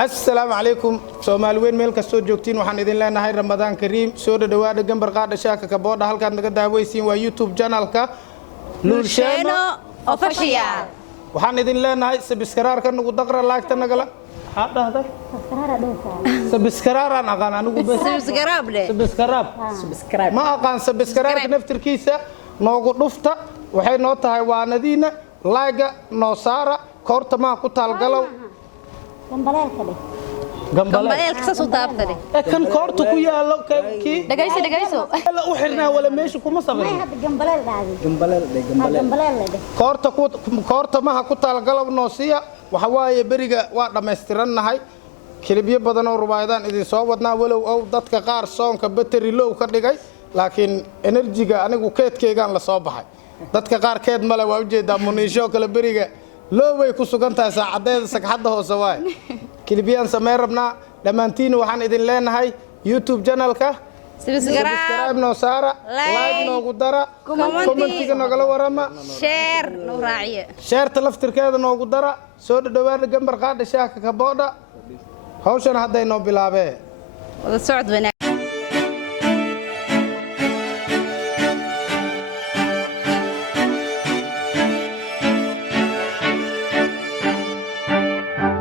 السلام عليكم سومال وين ميل كاستو joogtiin waxaan idin leenahay Ramadaan Kariim soo dhawaada gambar qaada shaaka ka booda halkaan naga daawaysiin waa YouTube channelka Lulsheno Official waxaan idin leenahay subscribe-ka nagu daqra like-ta nagala hadahday subscribe aan aqaan anigu subscribe ma aqaan subscribe naftirkiisa noogu dhufta waxay noo tahay waanadiina like noo saara koorta ma ku talgalow gambaleel ka soo taabtay kan koorta ku yaalo kii dhagayso la u xirnaa wala meesha kuma sabrin gambaleel koorta ma ku talgalow noosiya waxa waaye bariga waa dhameystiranahay kilibyo badan oo rubaayadaan idin soo wadnaa walow oo dadka qaar soonka battery low ka dhigay laakiin energy-ga anigu keedkeygaan la soo baxay dadka qaar keed male waa u jeedaa muniisho kala bariga loo way ku sugantahay saacadeeda sagxadda hoose waay kilibiyaan sameey rabnaa dhamaantiin waxaan idin leenahay YouTube channelka subscribe noo saara like noogu dara comment-iga nagala warama share noo raaciye share-ta laftirkeeda noogu dara soo dhawaada gambar qaada shaaka ka booda hawshan hadday noo bilaabee wada socod